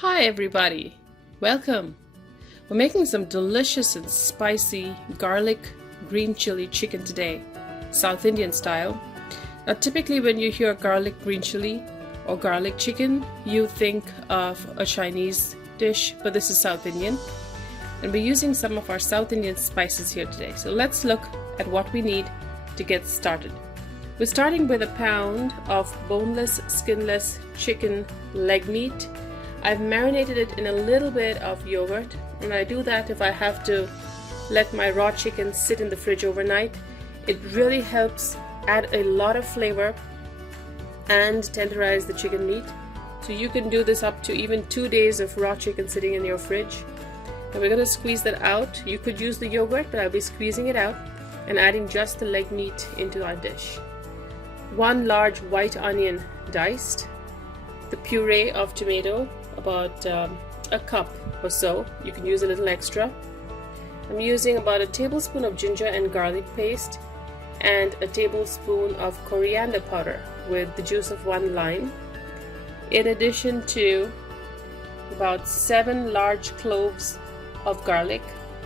Hi everybody, welcome. We're making some delicious and spicy garlic green chili chicken today, South Indian style. Now typically when you hear garlic green chili or garlic chicken, you think of a Chinese dish, but this is South Indian. And we're using some of our South Indian spices here today. So let's look at what we need to get started. We're starting with a pound of boneless, skinless chicken leg meat. I've marinated it in a little bit of yogurt, and I do that if I have to let my raw chicken sit in the fridge overnight. It really helps add a lot of flavor and tenderize the chicken meat. So you can do this up to even 2 days of raw chicken sitting in your fridge. And we're going to squeeze that out. You could use the yogurt, but I'll be squeezing it out and adding just the leg meat into our dish. 1 large white onion diced, the puree of tomato, about a cup or so. You can use a little extra. I'm using about a tablespoon of ginger and garlic paste and a tablespoon of coriander powder with the juice of 1 lime, in addition to about 7 large cloves of garlic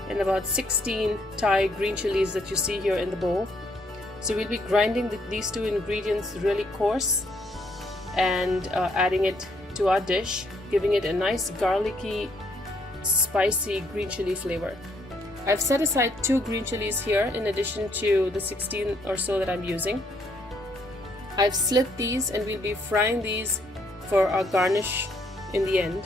and about 16 Thai green chilies that you see here in the bowl. So we'll be grinding these 2 ingredients really coarse and adding it to our dish, giving it a nice garlicky, spicy green chili flavor. I've set aside 2 green chilies here in addition to the 16 or so that I'm using. I've slit these and we'll be frying these for our garnish in the end.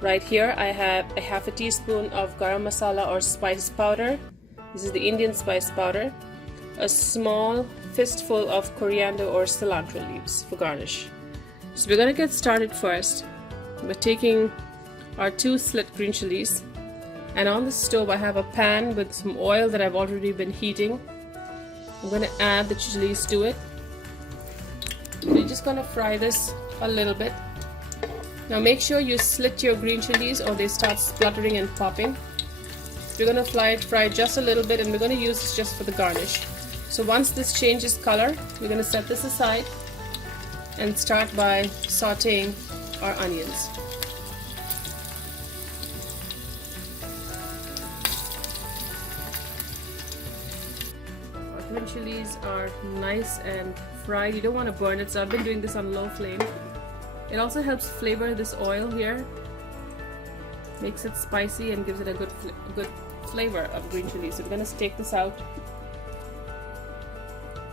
Right here I have a half a teaspoon of garam masala or spice powder. This is the Indian spice powder. A small fistful of coriander or cilantro leaves for garnish. So we're going to get started first. We're taking our 2 slit green chilies, and on the stove I have a pan with some oil that I've already been heating. I'm going to add the chilies to it. So you're just going to fry this a little bit. Now make sure you slit your green chilies or they start spluttering and popping. We're going to fry just a little bit, and we're going to use this just for the garnish. So once this changes color, we're going to set this aside and start by sauteing our onions. Our green chilies are nice and fried. You don't want to burn it, so I've been doing this on low flame. It also helps flavor this oil here, makes it spicy and gives it a good flavor of green chili. So we're going to take this out,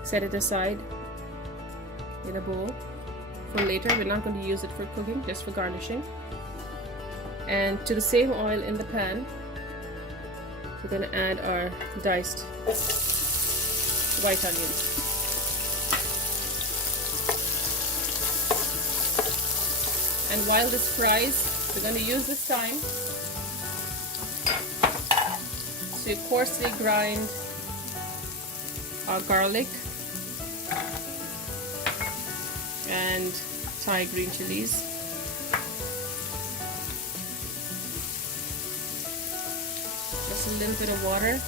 set it aside in a bowl for later. We're not going to use it for cooking, just for garnishing. And to the same oil in the pan, we're going to add our diced white onions. And while this fries, we're going to use this time to coarsely grind our garlic and Thai green chilies. Just a little bit of water.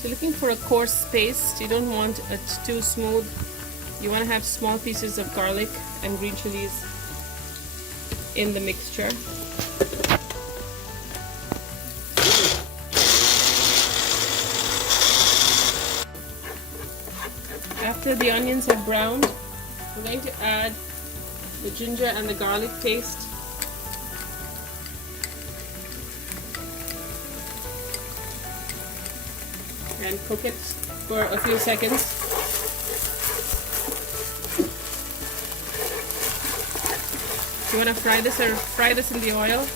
So looking for a coarse paste. You don't want it too smooth. You want to have small pieces of garlic and green chilies in the mixture. After the onions have browned, we're going to add the ginger and the garlic paste. And cook it for a few seconds. You want to fry this in the oil.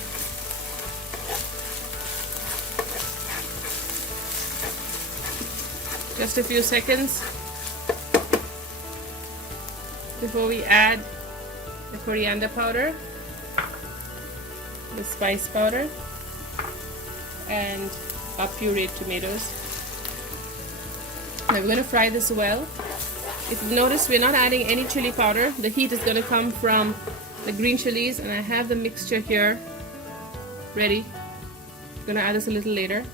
Just a few seconds before we add the coriander powder, the spice powder, and our pureed tomatoes. Now we're going to fry this well. If you notice, we're not adding any chili powder. The heat is going to come from the green chilies, and I have the mixture here ready. I'm going to add this a little later.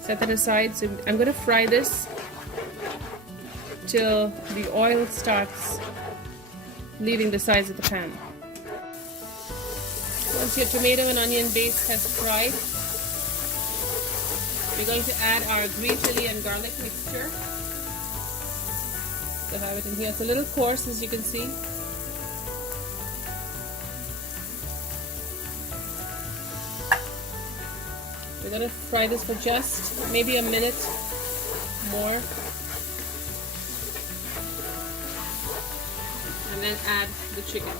Set that aside. So I'm going to fry this till the oil starts leaving the sides of the pan. Once your tomato and onion base has fried, we're going to add our green chili and garlic mixture. So have it in here. It's a little coarse, as you can see. We're going to fry this for just maybe a minute more. And then add the chicken.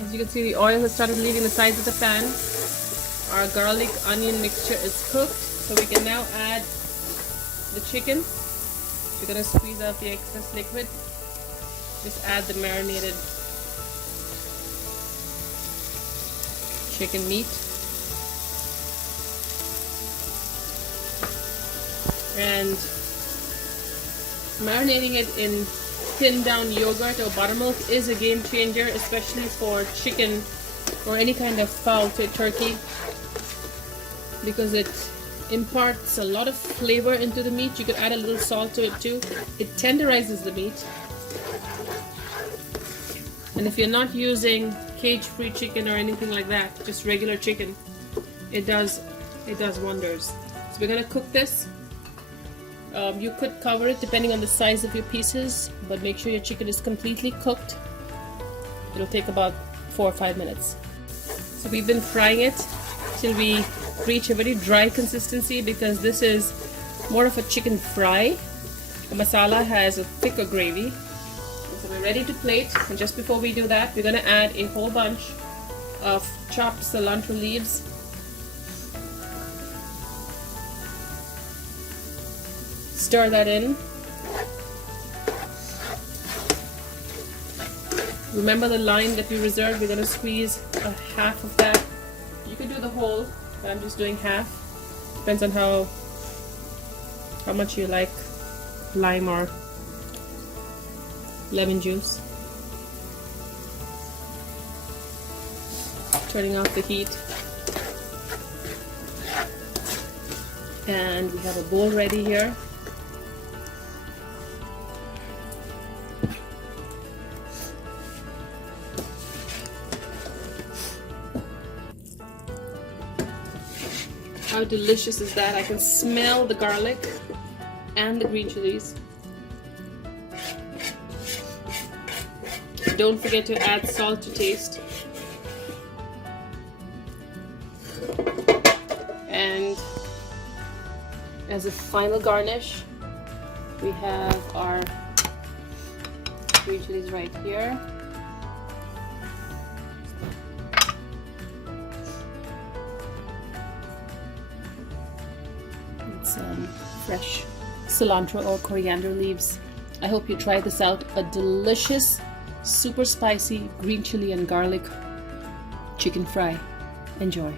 As you can see, the oil has started leaving the sides of the pan. Our garlic onion mixture is cooked, so we can now add the chicken. We're going to squeeze out the excess liquid. Just add the marinated chicken meat. And marinating it in thinned down yogurt or buttermilk is a game changer, especially for chicken or any kind of fowl, turkey, because it imparts a lot of flavor into the meat. You could add a little salt to it too. It tenderizes the meat. And if you're not using cage-free chicken or anything like that, just regular chicken, it does wonders. So we're gonna cook this. You could cover it depending on the size of your pieces, but make sure your chicken is completely cooked. It'll take about 4 or 5 minutes. So we've been frying it till we reach a very dry consistency, because this is more of a chicken fry. The masala has a thicker gravy. So we're ready to plate, and just before we do that, we're going to add a whole bunch of chopped cilantro leaves. Stir that in. Remember the lime that we reserved? We're going to squeeze a half of that. You could do the whole, but I'm just doing half. Depends on how much you like lime or lemon juice. Turning off the heat. And we have a bowl ready here. How delicious is that? I can smell the garlic and the green chilies. Don't forget to add salt to taste. And as a final garnish, we have our green chilies right here. Some fresh cilantro or coriander leaves. I hope you try this out. A delicious, super spicy green chili and garlic chicken fry. Enjoy.